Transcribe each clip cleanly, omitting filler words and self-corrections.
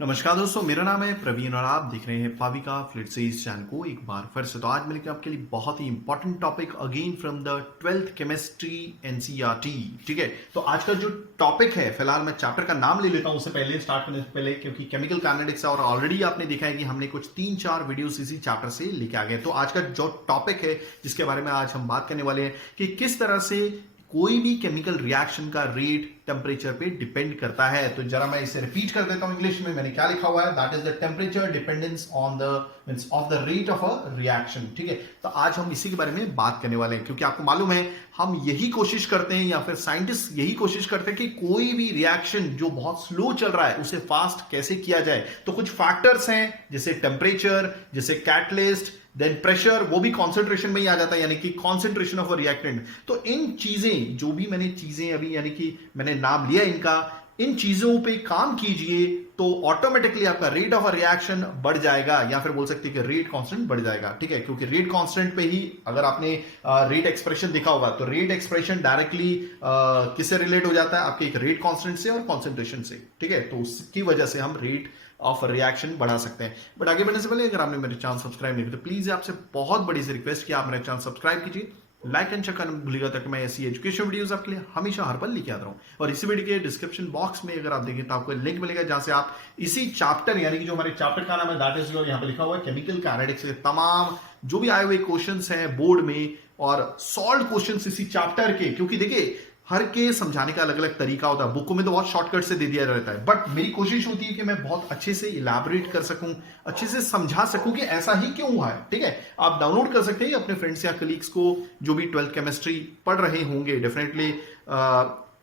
नमस्कार दोस्तों, मेरा नाम है प्रवीण और आप देख रहे हैं पाविका फ्लिट से इस चैनल को एक बार फिर से। तो आज मैं लेकर आपके लिए बहुत ही important topic again from the 12th chemistry NCERT. ठीक है, तो आज का जो टॉपिक है, फिलहाल मैं चैप्टर का नाम ले लेता हूं उससे पहले, स्टार्ट करने से पहले, क्योंकि केमिकल काइनेटिक्स है और ऑलरेडी आपने देखा है कि हमने कुछ 3-4 वीडियोस इसी चैप्टर से लेके आ गए। तो आज का जो टॉपिक है जिसके बारे में आज हम बात करने वाले हैं कि किस तरह से कोई भी केमिकल रिएक्शन का रेट टेम्परेचर पे डिपेंड करता है। तो जरा मैं इसे रिपीट कर देता हूं इंग्लिश में। मैंने क्या लिखा हुआ है, that is the temperature dependence on the means of the rate of a reaction. ठीक है, तो आज हम इसी के बारे में बात करने वाले हैं, क्योंकि आपको मालूम है हम यही कोशिश करते हैं या फिर साइंटिस्ट यही कोशिश करते हैं कि कोई भी रिएक्शन जो बहुत स्लो चल रहा है उसे फास्ट कैसे किया जाए। तो कुछ फैक्टर्स हैं जैसे टेम्परेचर, जैसे कैटलिस्ट, देन प्रेशर, वो भी कॉन्सेंट्रेशन में ही आ जाता है, यानी कि कॉन्सेंट्रेशन ऑफ अ रिएक्टेंट। तो इन चीजें, जो भी मैंने चीजें अभी यानी कि मैंने नाम लिया इनका, इन चीजों पे काम कीजिए तो ऑटोमेटिकली आपका रेट ऑफ अ रिएक्शन बढ़ जाएगा, या फिर बोल सकते हैं कि रेट कांस्टेंट बढ़ जाएगा। ठीक है, क्योंकि रेट कांस्टेंट पे ही अगर आपने रेट एक्सप्रेशन देखा होगा तो रेट एक्सप्रेशन डायरेक्टली किससे रिलेट हो जाता है, आपके एक रेट कांस्टेंट से और कॉन्सेंट्रेशन से। ठीक है, तो उसकी वजह से हम रेट ऑफ रिएक्शन बढ़ा सकते हैं। बट आगे बढ़ने से पहले अगर आपने मेरे चैनल सब्सक्राइब नहीं किया तो प्लीज आपसे बहुत बड़ी सी रिक्वेस्ट कि आप मेरे चैनल सब्सक्राइब कीजिए, लाइक एंड शेयर करना भूलिएगा, ताकि मैं ऐसी एजुकेशन वीडियोस आपके लिए हमेशा हर पल लेके आता रहूं। और इसी वीडियो के डिस्क्रिप्शन बॉक्स में अगर आप देखें तो आपको लिंक मिलेगा जहां से आप इसी चैप्टर यानी कि जो हमारे चैप्टर का नाम है दैट इज यहाँ पे लिखा हुआ है केमिकल काइनेटिक्स के तमाम जो भी आए हुए क्वेश्चंस हैं बोर्ड में और सॉल्व क्वेश्चंस इसी चैप्टर के, क्योंकि देखिए हर के समझाने का अलग अलग तरीका होता है। बुकों में तो बहुत शॉर्टकट से दे दिया रहता है, बट मेरी कोशिश होती है कि मैं बहुत अच्छे से इलैबोरेट कर सकूं, अच्छे से समझा सकूं कि ऐसा ही क्यों हुआ है। ठीक है, आप डाउनलोड कर सकते हैं अपने फ्रेंड्स या कलीग्स को जो भी 12th केमिस्ट्री पढ़ रहे होंगे। डेफिनेटली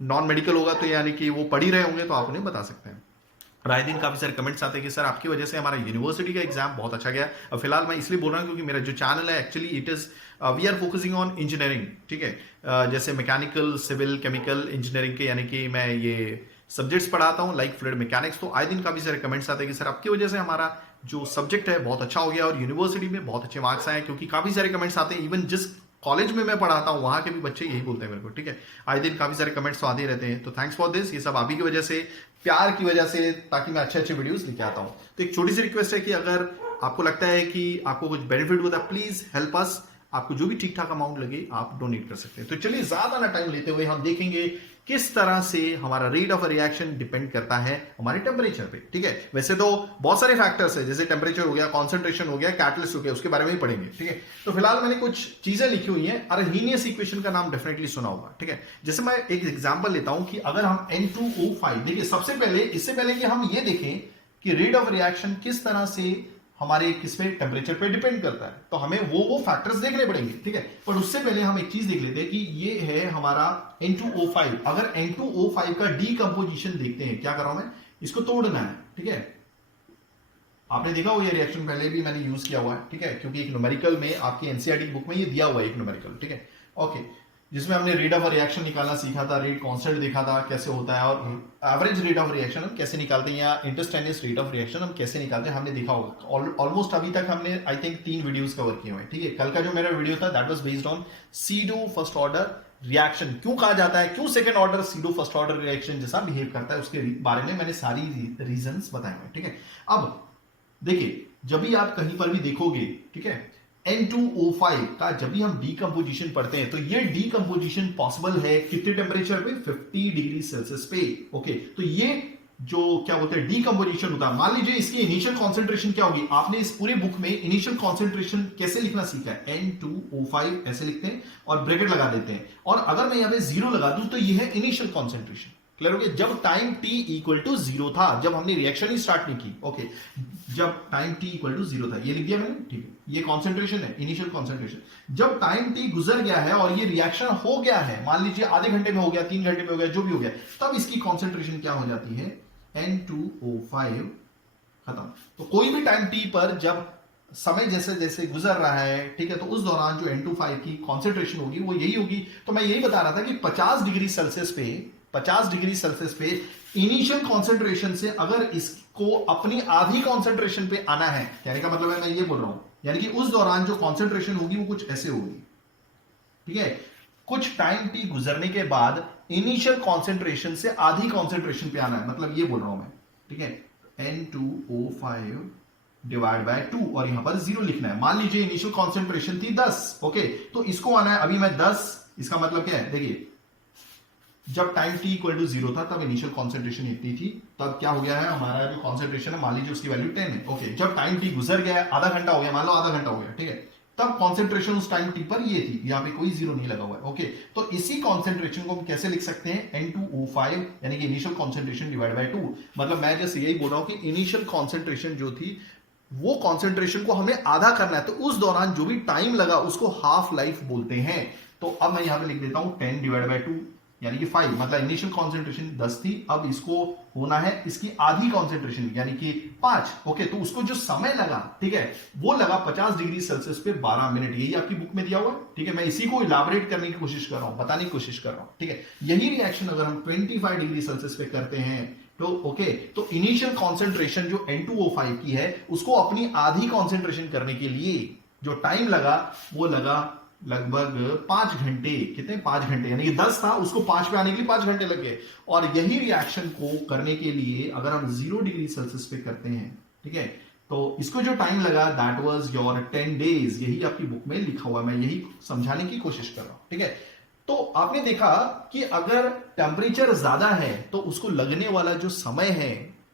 नॉन मेडिकल होगा तो यानी कि वो पढ़ ही रहे होंगे, तो आप उन्हें बता सकते हैं। राय दिन काफी सारे कमेंट्स आते हैं कि सर आपकी वजह से हमारा यूनिवर्सिटी का एग्जाम बहुत अच्छा गया। अब फिलहाल मैं इसलिए बोल रहा हूं क्योंकि मेरा जो चैनल है actually it is we are focusing on engineering. ठीक है, जैसे मैकेनिकल, सिविल, केमिकल इंजीनियरिंग के यानी कि मैं ये सब्जेक्ट्स पढ़ाता हूं लाइक फ्लूइड मैकेनिक्स। तो आए दिन काफी सारे कमेंट्स आते हैं कि सर आपकी वजह से हमारा जो सब्जेक्ट है बहुत अच्छा हो गया और यूनिवर्सिटी में बहुत अच्छे मार्क्स आए, क्योंकि काफी सारे कमेंट्स आते हैं। इवन जिस कॉलेज में मैं पढ़ाता हूं वहां के भी बच्चे यही बोलते हैं मेरे को। ठीक है, आए दिन काफी सारे कमेंट्स तो आते ही रहते हैं। तो थैंक्स फॉर दिस, ये सब आप ही की वजह से, प्यार की वजह से, ताकि मैं अच्छे अच्छे वीडियोस लेके आता हूं। तो एक छोटी सी रिक्वेस्ट है कि अगर आपको लगता है कि आपको कुछ बेनिफिट होता है, प्लीज हेल्प अस। आपको जो भी ठीक ठाक अमाउंट लगे आप डोनेट कर सकते हैं। तो चलिए ज्यादा ना टाइम लेते हुए हम देखेंगे किस तरह से हमारा रेट ऑफ रिएक्शन डिपेंड करता है हमारे टेम्परेचर पे। ठीक है, वैसे तो बहुत सारे फैक्टर्स है, जैसे टेम्परेचर हो गया, कॉन्सेंट्रेशन हो गया, कैटलिस्ट हो गया, उसके बारे में ही पढ़ेंगे। ठीक है, तो फिलहाल मैंने कुछ चीजें लिखी हुई हैं। अरहीनियस इक्वेशन का नाम डेफिनेटली सुना होगा। ठीक है, जैसे मैं एक एग्जांपल लेता हूं कि अगर हम N2O5, देखिए सबसे पहले, इससे पहले कि हम ये देखें कि रेट ऑफ रिएक्शन किस तरह से हमारे किसमें टेम्परेचर पे डिपेंड करता है, तो हमें वो फैक्टर्स देखने पड़ेंगे। ठीक है, पर उससे पहले हम एक चीज देख लेते हैं कि ये है हमारा N2O5। अगर N2O5 का डीकंपोजिशन देखते हैं, क्या कर रहा हूं मैं, इसको तोड़ना है। ठीक है, आपने देखा हो ये रिएक्शन पहले भी मैंने यूज किया हुआ है। ठीक है, क्योंकि एक न्यूमेरिकल में आपकी एनसीईआरटी बुक में ये दिया हुआ है एक न्यूमेरिकल। ठीक है, ओके, जिसमें हमने रेट ऑफ रिएक्शन निकालना सीखा था, रेट कांस्टेंट देखा था कैसे होता है, और एवरेज रेट ऑफ रिएक्शन हम कैसे निकालते हैं, या इंस्टेंटेनियस रेट ऑफ रिएक्शन हम कैसे निकालते हैं, हमने देखा होगा। ऑलमोस्ट अभी तक हमने आई थिंक 3 वीडियोस कवर किए हुए हैं। ठीक है, कल का जो मेरा वीडियो था that was based on pseudo first order reaction. क्यों कहा जाता है, क्यों second order pseudo first order reaction जैसा बिहेव करता है, उसके बारे में मैंने सारी रीजंस बताए हुए। ठीक है, अब देखिए जब भी आप कहीं पर भी देखोगे, ठीक है, N2O5 का जब भी हम डीकंपोजिशन पढ़ते हैं तो ये डीकंपोजिशन पॉसिबल है कितने टेम्परेचर पे, 50 डिग्री सेल्सियस पे। ओके, तो ये जो क्या होता है डीकंपोजिशन होता है, मान लीजिए इसकी इनिशियल कॉन्सेंट्रेशन क्या होगी, आपने इस पूरे बुक में इनिशियल कॉन्सेंट्रेशन कैसे लिखना सीखा है, N2O5 ऐसे लिखते हैं और ब्रैकेट लगा देते हैं, और अगर मैं यहां पे 0 लगा दूं तो ये है इनिशियल कॉन्सेंट्रेशन। क्लियर हो गया, जब टाइम t इक्वल टू 0 था, जब हमने रिएक्शन ही स्टार्ट नहीं की। ओके, जब टाइम t इक्वल टू 0 था, ये लिख दिया मैंने। ठीक है, ये कॉन्सेंट्रेशन है, इनिशियल कॉन्सेंट्रेशन। जब टाइम t गुजर गया है और ये रिएक्शन हो गया है, मान लीजिए आधे घंटे में हो गया, 3 घंटे में हो गया, जो भी हो गया, तब इसकी कॉन्सेंट्रेशन क्या हो जाती है, N2O5 खत्म। तो कोई भी टाइम t पर जब समय जैसे जैसे गुजर रहा है, ठीक है, तो उस दौरान जो N2O5 की कॉन्सेंट्रेशन होगी वो यही होगी। तो मैं यही बता रहा था कि 50 डिग्री सेल्सियस पे इनिशियल कॉन्सेंट्रेशन से अगर इसको अपनी आधी कॉन्सेंट्रेशन पे आना है, कहने का मतलब है मैं ये बोल रहा हूं, यानी कि उस दौरान जो कॉन्सेंट्रेशन होगी वो कुछ ऐसे होगी। ठीक है, कुछ टाइम टी गुजरने के बाद इनिशियल कॉन्सेंट्रेशन से आधी कॉन्सेंट्रेशन पे आना है, मतलब ये बोल रहा हूं मैं। ठीक है, N2O5 डिवाइड बाय 2 और यहां पर 0 लिखना है। मान लीजिए इनिशियल कॉन्सेंट्रेशन थी 10, ओके, तो इसको आना है अभी मैं 10, इसका मतलब क्या है, देखिए जब टाइम t इक्वल टू 0 था तब इनिशियल कॉन्सेंट्रेशन इतनी थी, तब क्या हो गया है हमारा जो कॉन्सेंट्रेशन है, मान लीजिए उसकी वैल्यू 10 है, ओके, जब टाइम t गुजर गया है, आधा घंटा हो गया, मान लो आधा घंटा हो गया, ठीक है, तब कॉन्सेंट्रेशन उस टाइम t पर ये थी, यहाँ पे कोई 0 नहीं लगा हुआ है, ओके, तो इसी कॉन्सेंट्रेशन को हम कैसे लिख सकते हैं, N2O5 यानी कि इनिशियल कॉन्सेंट्रेशन डिवाइड बाय 2, मतलब मैं जैसे यही बोल रहा हूं कि इनिशियल कॉन्सेंट्रेशन जो थी वो कॉन्सेंट्रेशन को हमें आधा करना है, तो उस दौरान जो भी टाइम लगा उसको हाफ लाइफ बोलते हैं। तो अब मैं यहां पे लिख देता हूं 10 डिवाइड बाय 2 यानी कि 5, मतलब इनिशियल कॉन्सेंट्रेशन 10 थी, अब इसको होना है इसकी आधी कॉन्सेंट्रेशन यानी कि 5, ओके, तो उसको जो समय लगा, ठीक है, वो लगा 50 डिग्री सेल्सियस पे 12 मिनट, यही आपकी बुक में दिया हुआ है, ठीक है, मैं इसी को इलाबोरेट करने की कोशिश कर रहा हूं, बताने की कोशिश कर रहा हूं, ठीक है, यही रिएक्शन अगर हम 25 डिग्री सेल्सियस पे करते हैं तो ओके, तो इनिशियल कॉन्सेंट्रेशन जो N2O5 की है उसको अपनी आधी कॉन्सेंट्रेशन करने के लिए जो टाइम लगा वो लगा लगभग 5 घंटे, कितने, 5 घंटे, यानी कि 10 था उसको 5 पे आने के लिए 5 घंटे लग गए, और यही रिएक्शन को करने के लिए अगर हम 0 डिग्री सेल्सियस पे करते हैं, ठीक है, तो इसको जो टाइम लगा दैट वाज योर 10 डेज, यही आपकी बुक में लिखा हुआ है, मैं यही समझाने की कोशिश कर रहा हूं, ठीक है। तो आपने देखा कि अगर टेम्परेचर ज्यादा है तो उसको लगने वाला जो समय है,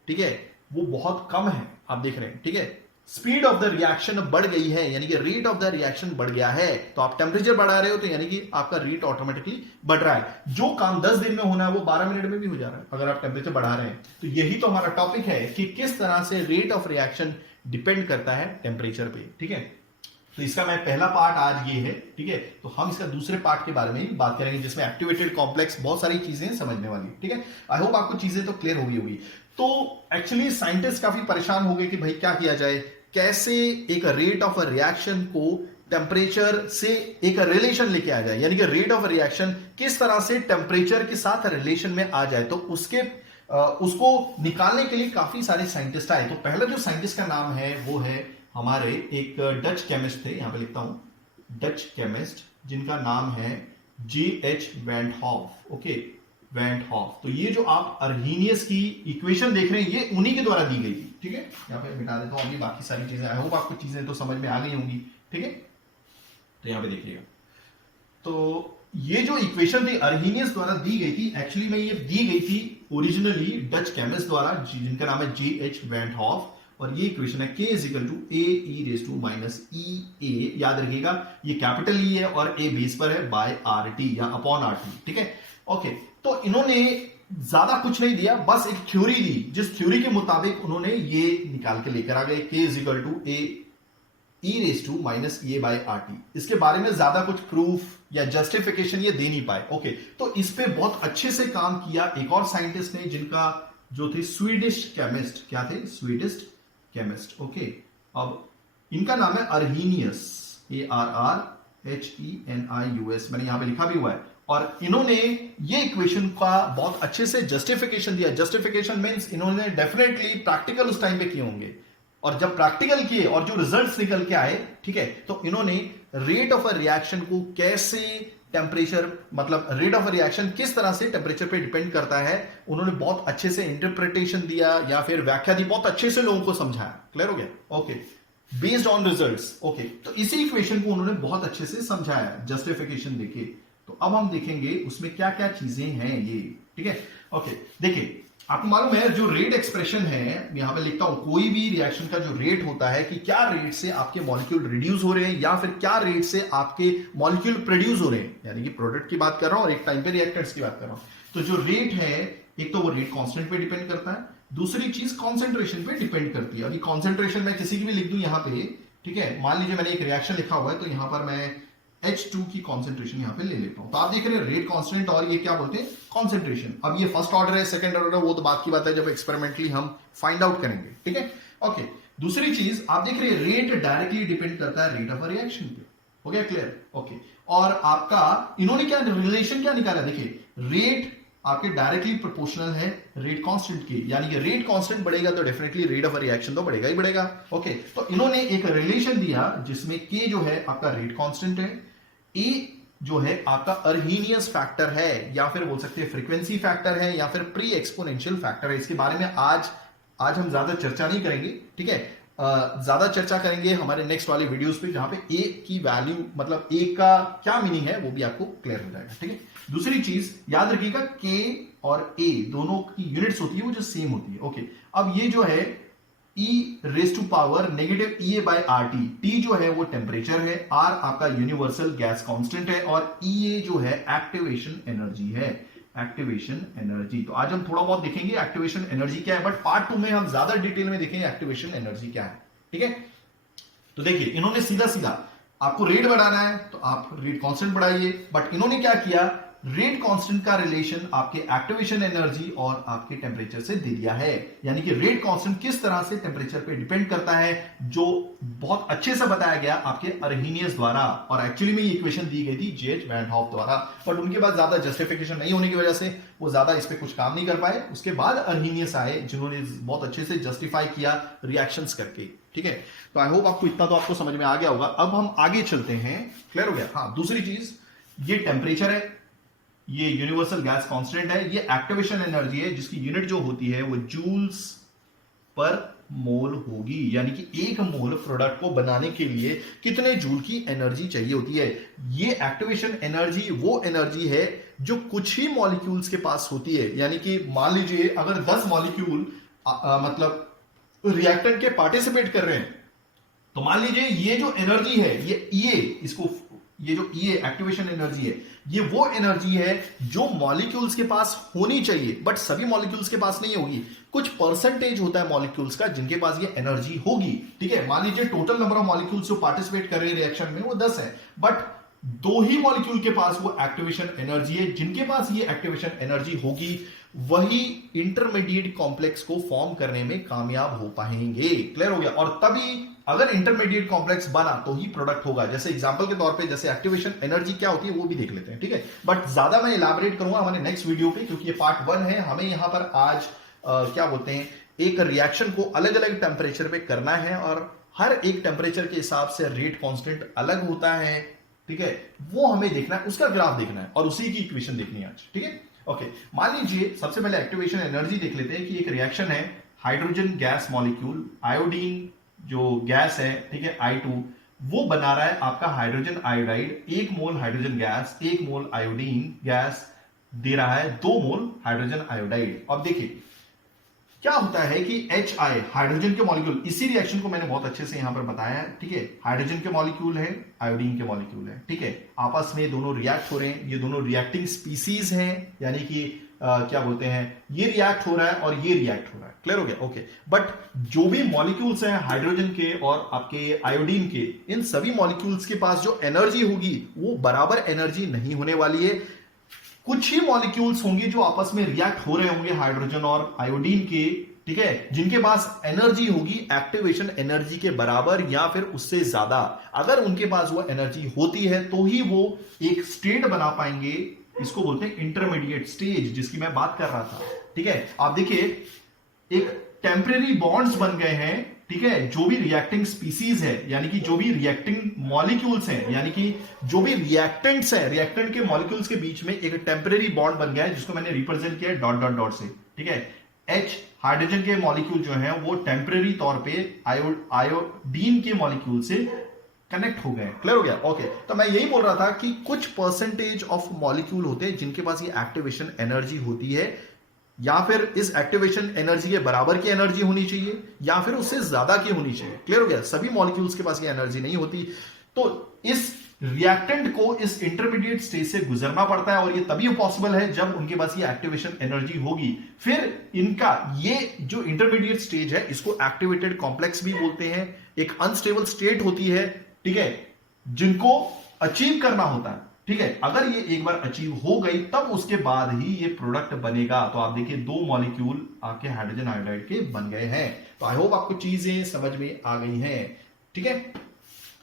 ठीक है, वो बहुत कम है, आप देख रहे हैं, ठीक है, स्पीड ऑफ द रिएक्शन बढ़ गई है, यानी कि रेट ऑफ द रिएक्शन बढ़ गया है, तो आप टेम्परेचर बढ़ा रहे हो तो यानी कि आपका रेट ऑटोमेटिकली बढ़ रहा है, जो काम 10 दिन में होना है वो 12 मिनट में भी हो जा रहा है अगर आप टेम्परेचर बढ़ा रहे हैं। तो यही तो हमारा टॉपिक है कि किस तरह से रेट ऑफ रिएक्शन डिपेंड करता है टेम्परेचर पे, ठीक है। तो इसका मैं पहला पार्ट आज ये है, ठीक है, तो हम इसका दूसरे पार्ट के बारे में बात करेंगे जिसमें एक्टिवेटेड कॉम्प्लेक्स, बहुत सारी चीजें समझने वाली, ठीक है। आई होप आपको चीजें तो क्लियर होगी। तो एक्चुअली साइंटिस्ट काफी परेशान हो गए कि भाई क्या किया जाए, कैसे एक रेट ऑफ अ रिएक्शन को टेम्परेचर से एक रिलेशन लेके आ जाए, यानी कि रेट ऑफ रिएक्शन किस तरह से टेम्परेचर के साथ रिलेशन में आ जाए, तो उसको निकालने के लिए काफी सारे साइंटिस्ट आए। तो पहला जो साइंटिस्ट का नाम है वो है हमारे एक डच केमिस्ट थे, यहां पे लिखता हूं डच केमिस्ट, जिनका नाम है G.H. वैंट half, okay, वैंट half. तो ये जो आप अर्हीनियस की इक्वेशन देख रहे हैं ये उन्हीं के द्वारा दी गई थी, ठीक है, यहां पे मिटा देता हूं अभी बाकी सारी चीजें, आई होप आपको चीजें तो समझ में आ गई होंगी, ठीक है। तो यहां पे देखिएगा, तो ये जो इक्वेशन थी अर्हीनियस द्वारा दी गई थी, एक्चुअली में ये दी गई थी ओरिजिनली डच केमिस्ट द्वारा जिनका नाम है G.H. वैंट हॉफ, और ये इक्वेशन है K is equal to A E raise to minus E a, याद रखिएगा ये कैपिटल ई है और ए बेस पर है बाय आर टी या अपॉन आर टी, ठीक है, ओके। तो इन्होंने ज्यादा कुछ नहीं दिया, बस एक थ्योरी दी, जिस थ्योरी के मुताबिक उन्होंने ये निकाल के लेकर आ गए K is equal to A E raise to minus A by R T. इसके बारे में ज्यादा कुछ प्रूफ या जस्टिफिकेशन ये दे नहीं पाए, ओके। तो इस पे बहुत अच्छे से काम किया एक और साइंटिस्ट ने जिनका जो थे स्वीडिश केमिस्ट, क्या थे, स्वीडिश केमिस्ट, ओके। अब इनका नाम है अर्हीनियस, ARRHENIUS, मैंने यहां पे लिखा भी हुआ है, और इन्होंने ये इक्वेशन का बहुत अच्छे से जस्टिफिकेशन दिया। जस्टिफिकेशन मींस इन्होंने डेफिनेटली प्रैक्टिकल उस टाइम पे किए होंगे, और जब प्रैक्टिकल किए और जो रिजल्ट्स निकल के आए, ठीक है, तो इन्होंने रेट ऑफ अ रिएक्शन को कैसे टेम्परेचर, मतलब रेट ऑफ रिएक्शन किस तरह से टेम्परेचर पे डिपेंड करता है, उन्होंने बहुत अच्छे से इंटरप्रिटेशन दिया या फिर व्याख्या दी, बहुत अच्छे से लोगों को समझाया, क्लियर हो गया, okay, based on results, okay. तो इसी इक्वेशन को उन्होंने बहुत अच्छे से समझाया जस्टिफिकेशन देके। तो अब हम देखेंगे उसमें क्या क्या चीजें हैं ये, ठीक है, ओके। देखिए आपको मालूम है जो रेट एक्सप्रेशन है, यहां पे लिखता हूं कोई भी रिएक्शन का जो रेट होता है कि क्या रेट से आपके मॉलिक्यूल रिड्यूस हो रहे हैं या फिर क्या रेट से आपके मॉलिक्यूल प्रोड्यूस हो रहे हैं, यानी कि प्रोडक्ट की बात कर रहा हूं और एक टाइम पे रिएक्टेंट्स की बात कर रहा हूं। तो जो रेट है एक तो वो रेट कांस्टेंट पे डिपेंड करता है, दूसरी चीज कॉन्सेंट्रेशन पे डिपेंड करती है। अभी कॉन्सेंट्रेशन मैं किसी की भी लिख दूं यहां पे, ठीक है, मान लीजिए मैंने एक रिएक्शन लिखा हुआ है तो यहां पर मैं H2 की कॉन्सेंट्रेशन यहां पे ले लेता हूं, तो आप देख रहे हैं रेट कांस्टेंट और ये क्या बोलते हैं कॉन्सेंट्रेशन। अब ये फर्स्ट ऑर्डर है सेकंड ऑर्डर है वो तो बात की बात है जब एक्सपेरिमेंटली हम फाइंड आउट करेंगे, ठीक है, ओके। दूसरी चीज आप देख रहे हैं रेट डायरेक्टली डिपेंड करता है रेट ऑफ अ रिएक्शन पे, हो गया क्लियर, ओके। और आपका इन्होंने क्या रिलेशन क्या निकाला, देखिए रेट आपके डायरेक्टली प्रोपोर्शनल है रेट कांस्टेंट की, यानी कि रेट कांस्टेंट बढ़ेगा तो डेफिनेटली रेट ऑफ रिएक्शन तो बढ़ेगा ही बढ़ेगा, ओके। तो इन्होंने एक रिलेशन दिया जिसमें के जो है आपका रेट कांस्टेंट है, ए जो है आपका अर्हीनियस फैक्टर है या फिर बोल सकते हैं फ्रीक्वेंसी फैक्टर है या फिर प्री एक्सपोनेंशियल फैक्टर है। इसके बारे में आज आज हम ज्यादा चर्चा नहीं करेंगे, ठीक है। ज्यादा चर्चा करेंगे हमारे नेक्स्ट वाले वीडियोस पे, जहां पे ए की वैल्यू मतलब ए का क्या मीनिंग है वो भी आपको क्लियर हो जाएगा, ठीक है। दूसरी चीज याद रखिएगा, के और ए दोनों की यूनिट्स होती है वो जो सेम होती है, ओके। अब ये जो है E raise to power negative E A by R T, T जो है वो टेम्परेचर है, आर आपका यूनिवर्सल गैस कांस्टेंट है, और ई ए जो है एक्टिवेशन एनर्जी है, एक्टिवेशन एनर्जी। तो आज हम थोड़ा बहुत देखेंगे एक्टिवेशन एनर्जी क्या है, बट पार्ट 2 में हम ज्यादा डिटेल में देखेंगे एक्टिवेशन एनर्जी क्या है, ठीक है। तो देखिए इन्होंने सीधा सीधा आपको रेट बढ़ाना है तो आप रेट कांस्टेंट बढ़ाइए, बट इन्होंने क्या किया, रेट कांस्टेंट का रिलेशन आपके एक्टिवेशन एनर्जी और आपके टेम्परेचर से दे दिया है। यानी कि रेट कांस्टेंट किस तरह से टेम्परेचर पे डिपेंड करता है, जो बहुत अच्छे से बताया गया आपके अर्हीनियस द्वारा, और एक्चुअली में ये इक्वेशन दी गई थी जेएच वैन हॉफ द्वारा, बट उनके पास ज्यादा जस्टिफिकेशन नहीं होने की वजह से वो ज्यादा इस पे कुछ काम नहीं कर पाए। उसके बाद अर्हीनियस आए जिन्होंने बहुत अच्छे से जस्टिफाई किया रिएक्शंस करके, ठीक है। तो आई होप आपको इतना तो आपको समझ में आ गया होगा। अब हम आगे चलते हैं, क्लियर हो गया। हाँ, दूसरी चीज, ये टेम्परेचर है, ये यूनिवर्सल गैस कांस्टेंट है, ये एक्टिवेशन एनर्जी है जिसकी यूनिट जो होती है वो जूल्स पर मोल होगी। यानी कि एक मोल प्रोडक्ट को बनाने के लिए कितने जूल की एनर्जी चाहिए होती है। ये एक्टिवेशन एनर्जी वो एनर्जी है जो कुछ ही मॉलिक्यूल्स के पास होती है। यानी कि मान लीजिए अगर 10 मॉलिक्यूल मतलब रिएक्टेंट के पार्टिसिपेट कर रहे हैं, तो मान लीजिए ये जो एनर्जी है, ये जो ई एक्टिवेशन एनर्जी है, ये वो एनर्जी है जो मॉलिक्यूल्स के पास होनी चाहिए, बट सभी मॉलिक्यूल्स के पास नहीं होगी। कुछ परसेंटेज होता है मॉलिक्यूल्स का जिनके पास ये एनर्जी होगी, ठीक है। मान लीजिए टोटल नंबर ऑफ मॉलिक्यूल्स जो पार्टिसिपेट कर रहे हैं रिएक्शन में वो 10 है, बट 2 ही मॉलिक्यूल के पास वो एक्टिवेशन एनर्जी है। जिनके पास ये एक्टिवेशन एनर्जी होगी वही इंटरमीडिएट कॉम्प्लेक्स को फॉर्म करने में कामयाब हो पाएंगे, क्लियर हो गया। और तभी अगर इंटरमीडिएट कॉम्प्लेक्स बना तो ही प्रोडक्ट होगा। जैसे एग्जांपल के तौर पे, जैसे एक्टिवेशन एनर्जी क्या होती है वो भी देख लेते हैं, ठीक है। बट ज्यादा मैं इलैबोरेट करूंगा हमारे नेक्स्ट वीडियो पे, क्योंकि ये पार्ट 1 है। हमें यहां पर आज क्या बोलते हैं, एक रिएक्शन को अलग अलग टेम्परेचर पे करना है, और हर एक टेम्परेचर के हिसाब से रेट कांस्टेंट अलग होता है, ठीक है। वो हमें देखना है, उसका ग्राफ देखना है, और उसी की इक्वेशन देखनी है आज, ठीक है। ओके, मान लीजिए सबसे पहले एक्टिवेशन एनर्जी देख लेते हैं कि एक रिएक्शन है, हाइड्रोजन गैस मॉलिक्यूल, आयोडीन जो गैस है, ठीक है, I2, वो बना रहा है आपका हाइड्रोजन आयोडाइड। 1 मोल हाइड्रोजन गैस 1 मोल आयोडीन गैस दे रहा है 2 मोल हाइड्रोजन आयोडाइड। अब देखिए क्या होता है कि HI हाइड्रोजन के मॉलिक्यूल, इसी रिएक्शन को मैंने बहुत अच्छे से यहां पर बताया है, ठीक है। हाइड्रोजन के मॉलिक्यूल है, आयोडीन के मॉलिक्यूल है, ठीक है। आपस में दोनों रिएक्ट हो रहे हैं, ये दोनों रिएक्टिंग स्पीसीज हैं, यानी कि क्या बोलते हैं, ये रिएक्ट हो रहा है और ये रिएक्ट हो रहा है, क्लियर हो गया, ओके। बट जो भी मॉलिक्यूल्स हैं हाइड्रोजन के और आपके आयोडीन के, इन सभी मॉलिक्यूल्स के पास जो एनर्जी होगी वो बराबर एनर्जी नहीं होने वाली है। कुछ ही मॉलिक्यूल्स होंगे जो आपस में रिएक्ट हो रहे होंगे हाइड्रोजन और आयोडीन के, ठीक है, जिनके पास एनर्जी होगी एक्टिवेशन एनर्जी के बराबर या फिर उससे ज्यादा। अगर उनके पास वो एनर्जी होती है तो ही वो एक स्टेट बना पाएंगे, इसको बोलते हैं इंटरमीडिएट स्टेज, जिसकी मैं बात कर रहा था, ठीक है। आप देखिए एक टेम्परेरी बॉन्ड्स बन गए हैं, ठीक है। जो भी रिएक्टिंग स्पीसीज है, यानी कि जो भी रिएक्टिंग मॉलिक्यूल्स हैं, यानी कि जो भी रिएक्टेंट्स हैं, रिएक्टेंट के मॉलिक्यूल्स के बीच में एक टेम्परेरी बॉन्ड बन गया है, जिसको मैंने रिप्रेजेंट किया डॉट डॉट डॉट से, ठीक है। H हाइड्रोजन के मॉलिक्यूल जो है वो टेम्परेरी तौर पे आयोडीन के मॉलिक्यूल से कनेक्ट हो गए, क्लियर हो गया, ओके। तो मैं यही बोल रहा था कि कुछ परसेंटेज ऑफ मॉलिक्यूल होते हैं जिनके पास ये एक्टिवेशन एनर्जी होती है, या फिर इस एक्टिवेशन एनर्जी के बराबर की एनर्जी होनी चाहिए या फिर उससे ज्यादा की होनी चाहिए, क्लियर हो गया। सभी मॉलिक्यूल्स के पास ये एनर्जी नहीं होती, तो इस रिएक्टेंट को इस इंटरमीडिएट स्टेज से गुजरना पड़ता है, और ये तभी पॉसिबल है जब उनके पास ये एक्टिवेशन एनर्जी होगी। फिर इनका ये जो इंटरमीडिएट स्टेज है इसको एक्टिवेटेड कॉम्प्लेक्स भी बोलते हैं। एक अनस्टेबल स्टेट होती है, ठीक है, जिनको अचीव करना होता है, ठीक है। अगर ये एक बार अचीव हो गई तब उसके बाद ही ये प्रोडक्ट बनेगा। तो आप देखिए 2 मॉलिक्यूल आपके हाइड्रोजन आयोडाइड के बन गए हैं। तो आई होप आपको चीजें समझ में आ गई हैं, ठीक है।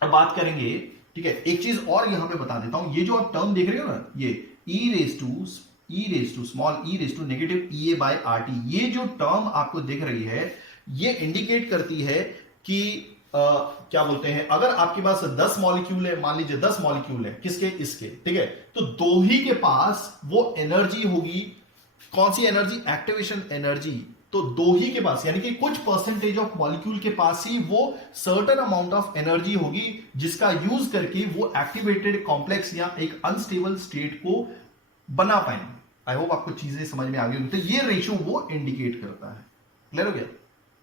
अब बात करेंगे, ठीक है, एक चीज और यहां पे बता देता हूं। ये जो आप टर्म देख रहे हो ना, ये e raise to small e raise to negative E A by R T, ये जो टर्म आपको दिख रही है ये इंडिकेट करती है कि क्या बोलते हैं, अगर आपके पास 10 मॉलिक्यूल है, मान लीजिए 10 मॉलिक्यूल है, किसके, इसके, ठीक है, तो 2 ही के पास वो एनर्जी होगी। कौन सी एनर्जी, एक्टिवेशन एनर्जी, तो दो ही के पास, यानी कि कुछ परसेंटेज ऑफ मॉलिक्यूल के पास ही वो सर्टेन अमाउंट ऑफ एनर्जी होगी जिसका यूज करके वो एक्टिवेटेड कॉम्प्लेक्स या एक अनस्टेबल स्टेट को बना पाएंगे। आई होप आपको चीजें समझ में आ गई होंगी। तो ये रेशियो वो इंडिकेट करता है। क्लियर हो गया?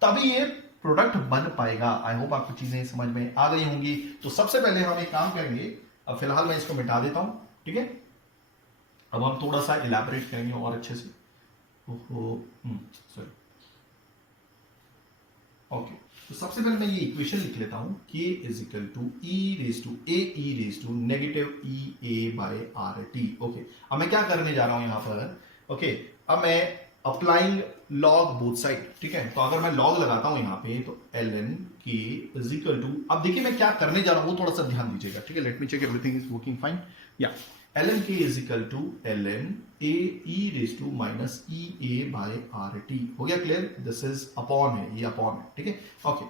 तभी ये प्रोडक्ट बन पाएगा। आई होप आपको चीजें समझ में आ गई होंगी। तो सबसे पहले हम एक काम करेंगे, अब फिलहाल मैं इसको मिटा देता हूं, ठीक है। अब हम थोड़ा सा इलैबोरेट करेंगे और अच्छे से। ओहो, सॉरी, ओके। तो सबसे पहले मैं ये इक्वेशन लिख लेता हूं, k is equal to e raise to negative E A by R T. Okay, अब मैं क्या करने जा रहा हूं यहां पर, ओके, अब मैं अप्लाइंग लॉग बोथ साइड, ठीक है। तो अगर मैं लॉग लगाता हूं यहां पे, तो L N K is equal to, अब देखिए मैं क्या करने जा रहा हूं वो थोड़ा सा ध्यान दीजिएगा, ठीक है। Let me check everything is working fine. या L N K is equal to L N A E raise to minus E A by R T. हो गया क्लियर? दिस इज अपॉन है, ये अपॉन है, ठीक है। ओके,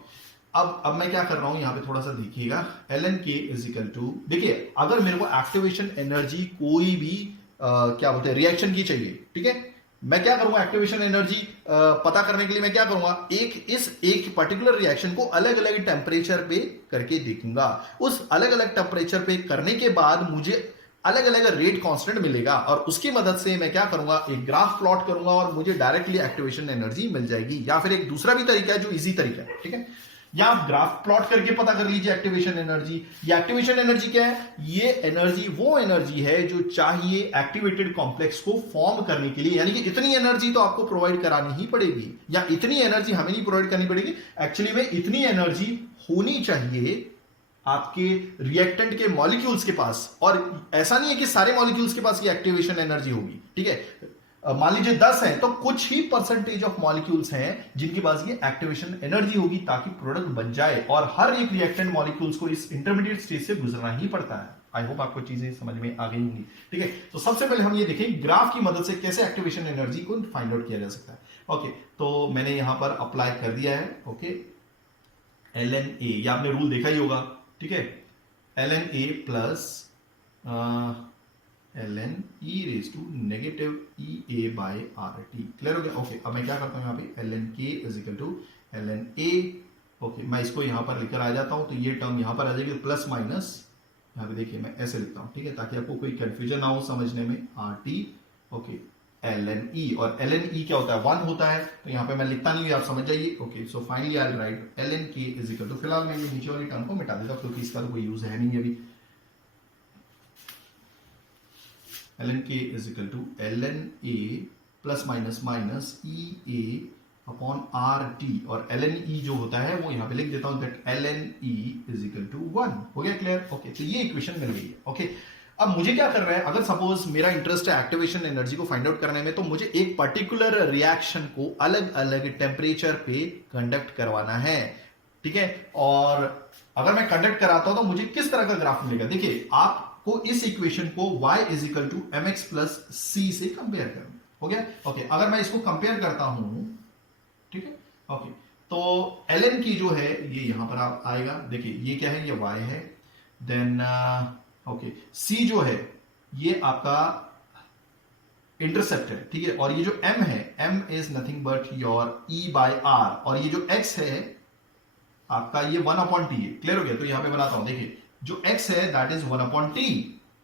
अब मैं क्या कर रहा हूं यहां पे, थोड़ा सा देखिएगा। L N K is equal to, देखिए अगर मेरे को एक्टिवेशन एनर्जी कोई भी क्या बोलते हैं रिएक्शन की चाहिए, ठीक है, मैं क्या करूंगा, एक्टिवेशन एनर्जी पता करने के लिए मैं क्या करूंगा, एक पर्टिकुलर रिएक्शन को अलग अलग टेम्परेचर पे करके देखूंगा। उस अलग अलग टेम्परेचर पे करने के बाद मुझे अलग अलग रेट कांस्टेंट मिलेगा, और उसकी मदद से मैं क्या करूंगा, एक ग्राफ प्लॉट करूंगा और मुझे डायरेक्टली एक्टिवेशन एनर्जी मिल जाएगी। या फिर एक दूसरा भी तरीका है जो इजी तरीका है, ठीक है। या आप ग्राफ प्लॉट करके पता कर लीजिए एक्टिवेशन एनर्जी। ये एक्टिवेशन एनर्जी क्या है? ये एनर्जी वो एनर्जी है जो चाहिए एक्टिवेटेड कॉम्प्लेक्स को फॉर्म करने के लिए, यानी कि इतनी एनर्जी तो आपको प्रोवाइड करानी ही पड़ेगी, या इतनी एनर्जी हमें नहीं प्रोवाइड करनी पड़ेगी, एक्चुअली में इतनी एनर्जी होनी चाहिए आपके रिएक्टेंट के मॉलिक्यूल्स के पास। और ऐसा नहीं है कि सारे मॉलिक्यूल्स के पास ये एक्टिवेशन एनर्जी होगी, ठीक है। मान लीजिए 10 है तो कुछ ही परसेंटेज ऑफ मॉलिक्यूल्स हैं जिनके पास ये एक्टिवेशन एनर्जी होगी ताकि प्रोडक्ट बन जाए, और हर एक रिएक्टेंट मॉलिक्यूल्स को इस इंटरमीडिएट स्टेज से गुजरना ही पड़ता है। आई होप आपको चीजें समझ में आ गई होंगी, ठीक है। तो सबसे पहले हम ये देखें ग्राफ की मदद से कैसे एक्टिवेशन एनर्जी को फाइंड आउट किया जा सकता है। ओके, तो मैंने यहां पर अप्लाई कर दिया है, ओके, एल एन ए, ये आपने रूल देखा ही होगा, ठीक है। L N A plus L N E raise to negative E A by R T. Clear हो गया? ओके, अब मैं क्या करता हूं यहाँ पे, L N K is equal to L N A. Okay, मैं इसको यहां पर लेकर आ जाता हूं, तो ये टर्म यहां पर आ जाएगी, प्लस माइनस यहाँ पे देखिए मैं ऐसे लिखता हूं, ठीक है, ताकि आपको कोई कंफ्यूजन ना हो समझने में। R T, okay, L N E, और एल एन ई क्या होता है, 1 होता है, तो यहाँ पे मैं लिखता नहीं हूँ, आप समझ जाइए। Okay, so finally I write L N K is equal to, फिलहाल मैं ये नीचे वाली टर्म को मिटा देता हूँ क्योंकि इसका तो कोई यूज है नहीं अभी। L N K is equal to L N A plus minus minus E A upon R T, और एल एन ई जो होता है वो यहाँ पे लिख देता हूं, that L N E is equal to 1। हो गया क्लियर? ओके, तो ये इक्वेशन मिल गई है। ओके, अब मुझे क्या करना है, अगर सपोज मेरा इंटरेस्ट है एक्टिवेशन एनर्जी को फाइंड आउट करने में, तो मुझे एक पर्टिकुलर रिएक्शन को अलग अलग टेम्परेचर पे कंडक्ट करवाना है, ठीक है। और अगर मैं कंडक्ट कराता हूं तो मुझे किस तरह का ग्राफ मिलेगा, देखिए आपको इस इक्वेशन को y is equal to m x plus c से कंपेयर करना। हो गया? ओके, अगर मैं इसको कंपेयर करता हूं, ठीक है, ओके, तो ln की जो है ये यहां पर आप आएगा, देखिए ये क्या है, ये y है, देन ओके, c जो है ये आपका इंटरसेप्ट है, ठीक है, और ये जो m है, m is nothing but your e by r, और ये जो x है आपका ये 1 अपॉन टी है। क्लियर हो गया? तो यहां पे बनाता हूं, देखिए जो x है दैट इज 1 अपॉन टी,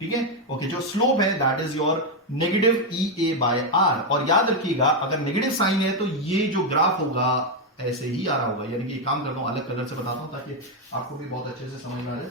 ठीक है। ओके, जो स्लोप है that is your negative E A by R, और याद रखिएगा अगर नेगेटिव साइन है तो ये जो ग्राफ होगा ऐसे ही आ रहा होगा, यानी कि एक काम करता हूं अलग कलर से बताता हूं ताकि आपको भी बहुत अच्छे से समझ में आ जाए।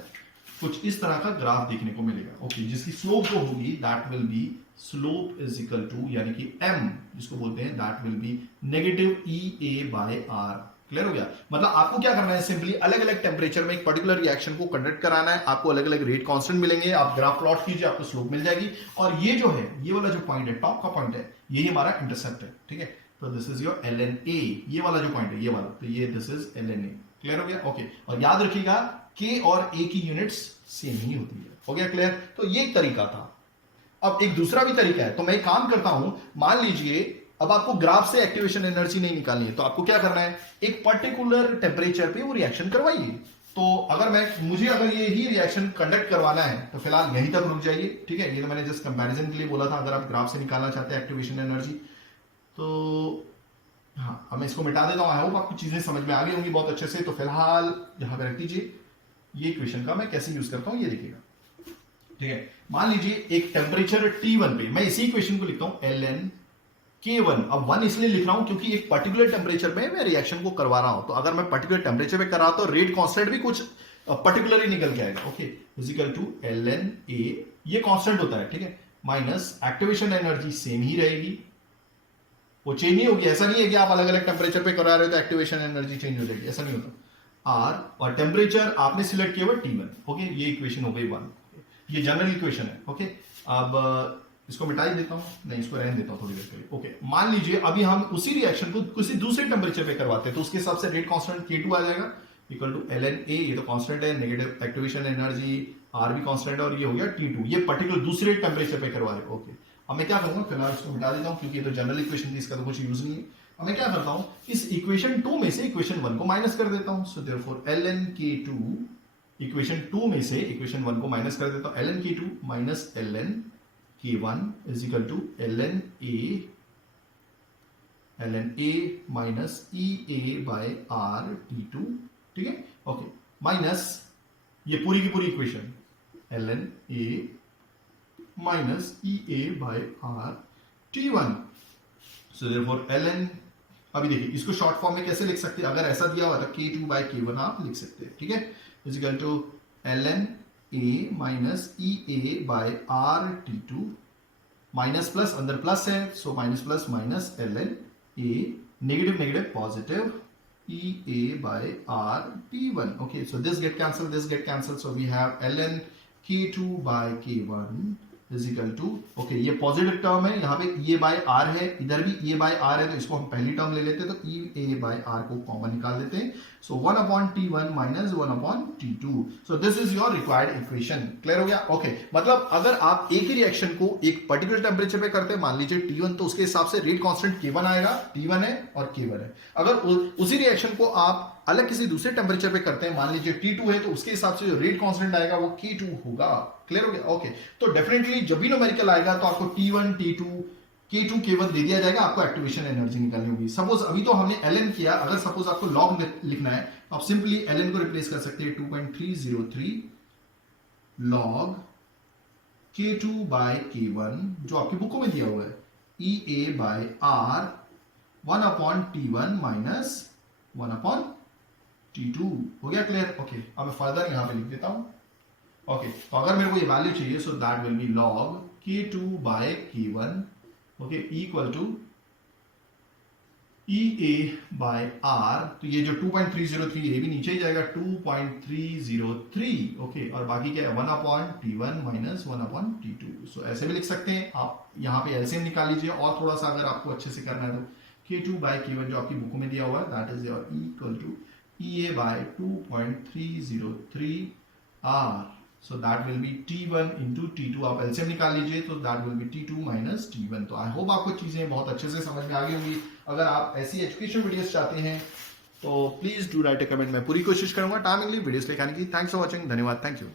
कुछ इस तरह का ग्राफ देखने को मिलेगा, ओके, जिसकी स्लोप जो होगी that will be slope is equal to, यानी कि m जिसको बोलते हैं that will be negative E A by R. Clear हो गया? मतलब आपको क्या करना है, सिंपली अलग अलग टेम्परेचर में एक पर्टिकुलर रिएक्शन को कंडक्ट कराना है, आपको अलग अलग रेट कांस्टेंट मिलेंगे, आप ग्राफ प्लॉट कीजिए, आपको स्लोप मिल जाएगी, और ये जो है ये वाला जो पॉइंट है, टॉप का पॉइंट है, यही हमारा इंटरसेप्ट है, ठीक है। तो this is your L N A, ये वाला जो पॉइंट है ये वाला, तो ये this is L N A. Clear हो गया? ओके, और याद रखिएगा के और ए की यूनिट्स सेम ही होती है। हो गया क्लियर? तो ये एक तरीका था। अब एक दूसरा भी तरीका है, तो मैं एक काम करता हूं, मान लीजिए अब आपको ग्राफ से एक्टिवेशन एनर्जी नहीं निकालनी है, तो आपको क्या करना है, एक पर्टिकुलर टेम्परेचर पे वो रिएक्शन करवाइए। तो अगर मुझे अगर ये ही रिएक्शन कंडक्ट करवाना है तो फिलहाल यहीं तक रुक जाइए, ठीक है। ये तो मैंने जस्ट कंपैरिजन के लिए बोला था, अगर आप ग्राफ से निकालना चाहते हैं एक्टिवेशन एनर्जी तो हाँ, अब मैं इसको मिटा देता हूँ। आई होप आपको चीजें समझ में आ गई होंगी बहुत अच्छे से। तो फिलहाल यहाँ पे रख दीजिए। ये इक्वेशन का मैं कैसे यूज करता हूँ ये देखिएगा, ठीक है। मान लीजिए एक टेम्परेचर T1 पे, मैं इसी इक्वेशन को लिखता हूँ ln K1। अब 1 इसलिए लिख रहा हूं क्योंकि एक पर्टिकुलर टेम्परेचर में मैं रिएक्शन को करवा रहा हूं। तो अगर मैं पर्टिकुलर टेम्परेचर पे कर रहा तो रेट कांस्टेंट भी कुछ पर्टिकुलर ही निकल के आएगा। Okay, is equal to ln A, ये कांस्टेंट होता है, ठीक है, माइनस एक्टिवेशन एनर्जी सेम ही रहेगी, वो चेंज नहीं होगी। ऐसा नहीं है कि आप अलग अलग टेम्परेचर पे करा रहे हो तो एक्टिवेशन एनर्जी चेंज हो जाएगी, ऐसा नहीं होता। आर और टेम्परेचर आपने सिलेक्ट किया हुआ T1। ओके, ये इक्वेशन हो गई 1। ये जनरल इक्वेशन है। ओके, अब इसको मिटा ही देता हूं, नहीं इसको रहने देता हूं थोड़ी देर के लिए। ओके, मान लीजिए अभी हम उसी रिएक्शन को किसी दूसरे टेम्परेचर पे करवाते हैं तो उसके हिसाब से रेट कांस्टेंट K2 आ जाएगा इक्वल टू ln A। ये तो कांस्टेंट है, नेगेटिव एक्टिवेशन एनर्जी R भी कांस्टेंट है, और ये हो गया T2। ये पर्टिकुलर दूसरे टेम्परेचर पे करवा रहे हो। ओके, अब मैं क्या करूंगा, फिलहाल इसको मिटा देता हूं क्योंकि ये तो जनरल इक्वेशन थी, इसका तो कुछ यूज नहीं है। अब मैं क्या करता हूं, इस इक्वेशन 2 में से इक्वेशन 1 को माइनस कर देता हूं। सो देयरफॉर ln K2, इक्वेशन 2 में से इक्वेशन 1 को माइनस कर देता हूं। ln K2 minus ln K1 is equal to ln A minus EA by R T2, ठीक है। ओके, माइनस ये पूरी की पूरी equation ln A minus EA by R T1। So therefore ln, अभी देखिए इसको शॉर्ट फॉर्म में कैसे लिख सकते हैं, अगर ऐसा दिया हुआ था K2 बाय K1 आप लिख सकते हैं, ठीक है, is equal to ln A minus EA by R T2, minus plus अंदर प्लस है, so minus plus minus ln A, negative negative positive EA by R T1. Okay, so this get cancelled, so we have ln K2 by K1 is equal to, okay, ये positive term है, यहाँ पे EA by R है, इधर भी EA by R है, तो इसको हम पहली टर्म ले लेते हैं, तो EA by R को कॉमन निकाल देते हैं। So 1 upon T1 minus 1 upon T2. So this is your required equation. Clear हो गया? ओके, मतलब अगर आप एक ही रिएक्शन को एक पर्टिकुलर टेम्परेचर पे करते हैं, मान लीजिए T1, तो उसके हिसाब से रेट कांस्टेंट K1 आएगा, T1 है और K1 है। अगर उसी रिएक्शन को आप अलग किसी दूसरे टेम्परेचर पे करते हैं, मान लीजिए T2 है, तो उसके हिसाब से जो रेट कांस्टेंट आएगा वो K2 होगा। क्लियर हो गया? ओके, तो डेफिनेटली जब भी न्यूमेरिकल आएगा तो आपको T1 T2 K2 K1 दे दिया जाएगा, आपको एक्टिवेशन एनर्जी निकालनी होगी। सपोज अभी तो हमने ln किया, अगर सपोज आपको लॉग लिखना है तो आप सिंपली ln को रिप्लेस कर सकते हैं 2.303 लॉग K2 बाय K1, जो आपकी बुकों में दिया हुआ है, EA by R 1 upon T1 minus 1 upon T2। हो गया क्लियर? ओके, अब मैं फर्दर यहां पे लिख देता हूं। ओके, तो अगर मेरे को ये वैल्यू चाहिए, so that will be log K2 by K1, okay, equal to EA by R, तो ये जो 2.303 ये भी नीचे ही जाएगा, 2.303। ओके, और बाकी क्या है, 1 upon T1 minus 1 upon T2। सो ऐसे भी लिख सकते हैं आप, यहाँ पे एलसीएम निकाल लीजिए, और थोड़ा सा अगर आपको अच्छे से करना है तो K2 बाय K1 जो आपकी बुकों में दिया हुआ है, that is your equal to EA by 2.303 R। So that will be T1 into T2, आप एलसीएम निकाल लीजिए, तो that will be T2 minus T1। तो आई होप आपको चीजें बहुत अच्छे से समझ में आ गई होंगी। अगर आप ऐसी एजुकेशन वीडियोस चाहते हैं तो please do right A comment, मैं पूरी कोशिश करूंगा टाइमिंगली वीडियोस लेकर आने की। थैंक्स फॉर वॉचिंग, धन्यवाद, थैंक यू।